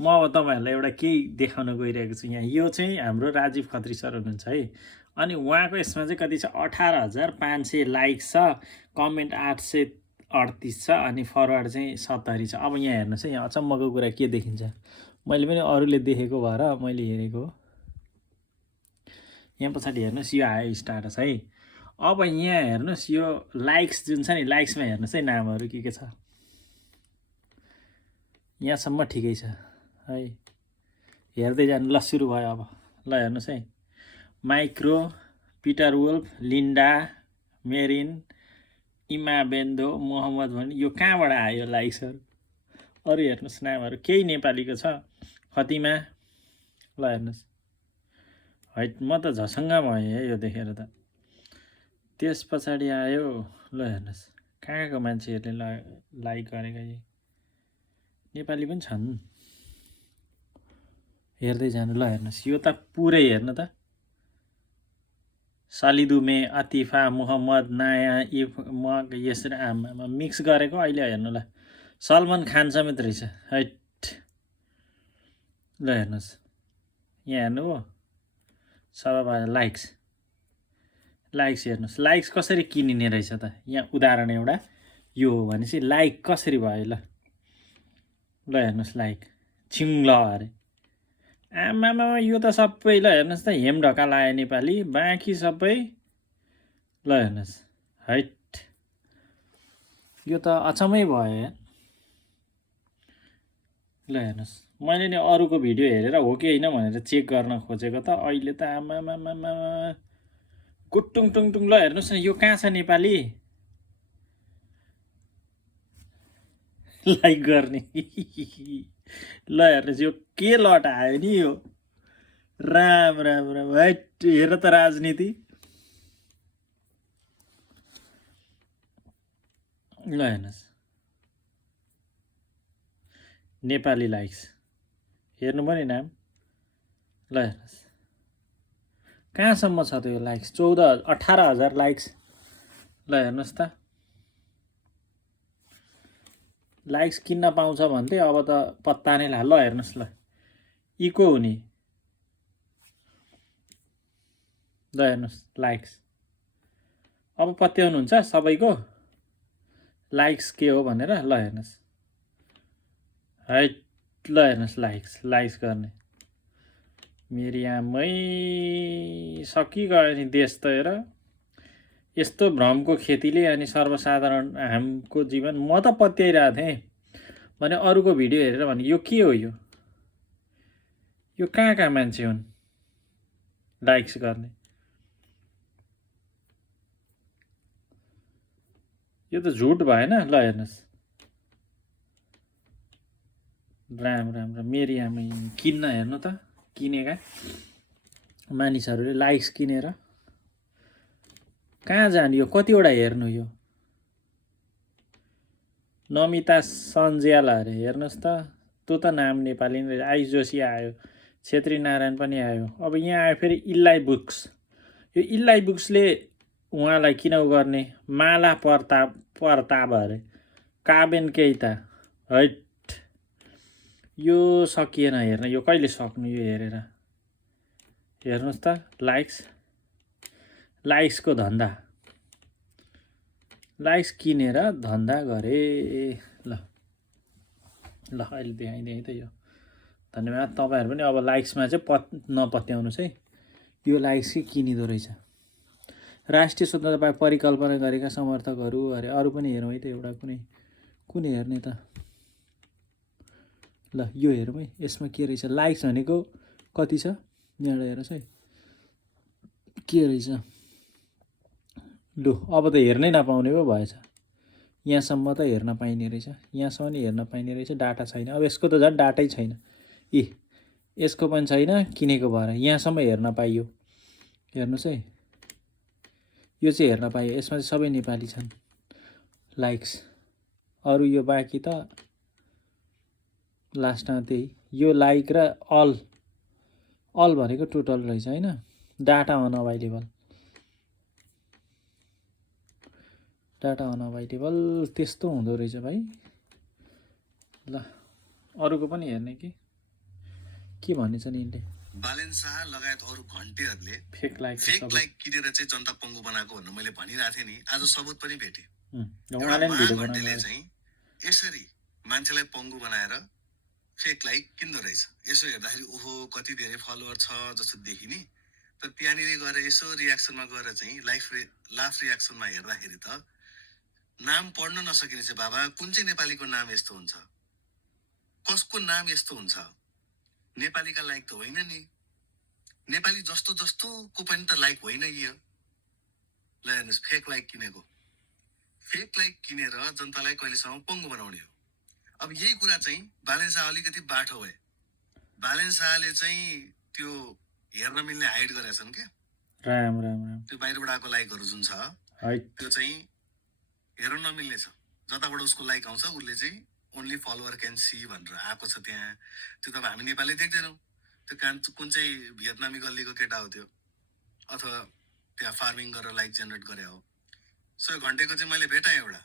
म अब तपाईँहरूलाई एउटा केही देखाउन गइरहेको छु यहाँ। यो चाहिँ हाम्रो राजीव खत्री सर हुनुहुन्छ है। अनि उहाँको यसमा चाहिँ कति छ, 18,500 लाइक छ, कमेन्ट 838 छ, अनि फरवर्ड चाहिँ 70 छ। अब यहाँ हेर्नुहोस् है, यहाँ अचम्मको कुरा के देखिन्छ। मैले पनि अरूले देखेको भएर मैले हेरेको हो। यहाँ पछाडि हेर्नुहोस्, यो आयो स्टाटस है। अब यहाँ हेर्नुहोस्, यो लाइक्स जुन छ नि, लाइक्समा हेर्नुहोस् है नामहरू के छ। यहाँसम्म ठिकै छ है। हेर्दै जानु। ल सुरु भयो अब। ल हेर्नुहोस् है, माइक्रो, Peter Wolf, Linda, Marin, Emma बेन्दो, मोहम्मद भनी, यो कहाँबाट आयो लाइक्सहरू? अरू हेर्नुहोस् नामहरू, केही नेपालीको छ। फतिमा, ल हेर्नुहोस्, हैट म त झसङ्ग भएँ है यो देखेर त। त्यस पछाडि आयो, ल हेर्नुहोस् कहाँको मान्छेहरूले लाइक गरेका, यी नेपाली पनि छन्। हेर्दै जानु। ल हेर्नुहोस्, यो त पुरै हेर्नु त। सालिदुमे, अतिफा, मोहम्मद, नाया, इफ, मग, यसरी आमा मिक्स गरेको। अहिले हेर्नु ल, सलमान खान समेत रहेछ हैट। ल हेर्नुहोस्, यहाँ हेर्नु हो, सबैभन्दा लाइक्स हेर्नुहोस्, लाइक्स कसरी किनिने रहेछ त। यहाँ उदाहरण एउटा यो हो भनेपछि लाइक कसरी भयो। ल हेर्नुहोस्, लाइक छिङ्ल अरे आमामा, यो त सबै। ल हेर्नुहोस् त, हेम ढका लायो नेपाली, बाँकी सबै। ल हेर्नुहोस् हैट, यो त अचम्मै भयो। ल हेर्नुहोस्, मैले नि अरूको भिडियो हेरेर हो कि होइन भनेर चेक गर्न खोजेको त, अहिले त आमामामा गुटुङ टुङटुङ। ल हेर्नुहोस् न, यो कहाँ छ नेपाली लाइक गर्ने? ल हेर्नुहोस्, यो के लट आयो नि यो। राम राम राम हैट, हेर त राजनीति। ल हेर्नुहोस्, नेपाली लाइक्स हेर्नु पनि नाम। ल हेर्नुहोस् कहाँसम्म छ त यो लाइक्स, 18,000 लाइक्स। ल हेर्नुहोस् त, लाइक्स किन्न पाउँछ भन्थे, अब त पत्ता नै ला। ल हेर्नुहोस्, ल इको हुने। ल हेर्नुहोस् लाइक्स, अब पत्याउनुहुन्छ सबैको लाइक्स के हो भनेर। ल हेर्नुहोस् हैट, ल हेर्नुहोस् लाइक्स गर्ने। मेरो आमै सकिगयो नि देश त। हेर, यस्तो भ्रमको खेतीले अनि सर्वसाधारण हाम्रो जीवन। म त पत्याइरहेको थिएँ भने अरूको भिडियो हेरेर भने यो के हो, यो कहाँ मान्छे हुन् लाइक्स गर्ने? यो त झुट भएन। ल हेर्नुहोस्, राम राम राम, मेरी आमै किन्न हेर्नु त, किनेका मानिसहरूले लाइक्स किनेर कहाँ जाने? यो कतिवटा हेर्नु? यो नमिता सन्ज्याल अरे, हेर्नुहोस् त, त्यो त नाम नेपाली नै। आयुष जोशी आयो, छेत्री नारायण पनि आयो। अब यहाँ आयो फेरि इल्लाइ बुक्स। यो इल्लाइ बुक्सले उहाँलाई किन गर्ने? माला परताप अरे, काबेन केइता हैट, यो सकिएन हेर्न। यो कहिले सक्नु यो हेरेर? हेर्नुहोस् त, लाइक्सको धन्दा, लाइक्स किनेर धन्दा गरे। ल अहिले देखाइदिएँ त यो। धन्यवाद। तपाईँहरू पनि अब लाइक्समा चाहिँ नपत्याउनुहोस् है, यो लाइक्स चाहिँ किनिदो रहेछ। राष्ट्रिय स्वतन्त्रता परिकल्पना गरेका समर्थकहरू अरे, अरू पनि हेरौँ है त एउटा, कुन हेर्ने त? ल यो हेरौँ है, यसमा के रहेछ? लाइक्स भनेको कति छ यहाँ हेर्नुहोस् है, के रहेछ। लु अब त हेर्नै नपाउने पो भएछ। यहाँसम्म त हेर्न पाइने रहेछ, यहाँसम्म नि हेर्न पाइने रहेछ। डाटा छैन, अब यसको त झन् डाटै छैन। यसको पनि छैन, किनेको भएर। यहाँसम्म हेर्न पाइयो, हेर्नुहोस् है, यो चाहिँ हेर्न पाइयो। यसमा चाहिँ सबै नेपाली छन् लाइक्स। अरू यो बाँकी त लास्टमा त्यही, यो लाइक र अल भनेको टोटल रहेछ होइन। डाटा अनअभाइलेबल, त्यस्तो हुँदो रहेछ भाइ। ल अरूको पनि हेर्ने कि। के भनेछ नि यिनले बालेन शाह लगायत अरू घन्टेहरूले फेक लाइक फेक लाइक किनेर चाहिँ जनता पङ्गु बनाएको भनेर मैले भनिरहेको थिएँ नि, आज सबुत पनि भेटेँ। उहाँले नि भिडियो घन्टेले बनाउनु चाहिँ यसरी मान्छेलाई पङ्गु बनाएर फेक लाइक किन्दो रहेछ। यसो हेर्दाखेरि ओहो कति धेरै फलोवर छ जस्तो देखिने, तर त्यहाँनिर गएर यसो रियाक्सनमा गएर चाहिँ लाफ रियाक्सनमा हेर्दाखेरि त नाम पढ्न नसकिने चाहिँ बाबा कुन चाहिँ नेपालीको नाम यस्तो हुन्छ, कसको नाम यस्तो हुन्छ? नेपालीका लाइक त होइन नि, नेपाली जस्तो जस्तोको पनि त लाइक होइन यो। ल हेर्नुहोस्, फेक लाइक किनेको, फेक लाइक किनेर जनतालाई कहिलेसम्म पङ्गु बनाउने हो। अब यही कुरा चाहिँ बालेन शाह अलिकति बाठो भए। बालेन शाहले चाहिँ त्यो हेर्न मिल्ने हाइड गरेका छन् क्या, राम राम राम त्यो बाहिरबाट आएको लाइकहरू जुन छ त्यो चाहिँ हेर्न नमिल्ने छ। जताबाट उसको लाइक आउँछ उसले चाहिँ ओन्ली फलोवर क्यान सी भनेर आएको छ त्यहाँ। त्यो त अब हामी नेपाली देख्दैनौँ। त्यो कुन चाहिँ भियतनामी गल्लीको केटा हो त्यो, अथवा त्यहाँ फार्मिङ गरेर लाइक जेनेरेट गरे हो। सो घन्टेको चाहिँ मैले भेटाएँ एउटा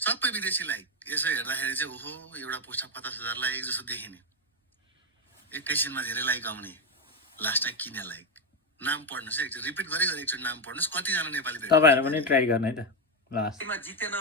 सबै विदेशी लाइक। यसो हेर्दाखेरि चाहिँ ओहो एउटा पोस्टमा 50,000 लाइक जस्तो देखिने, एकैछिनमा धेरै लाइक आउने, लास्टमा किने लाइक। नाम पढ्नुहोस् है, एकचोटि रिपिट गरी एकचोटि नाम पढ्नुहोस्, कतिजना नेपाली तपाईँहरू पनि ट्राई गर्ने है त लास्ट जितेन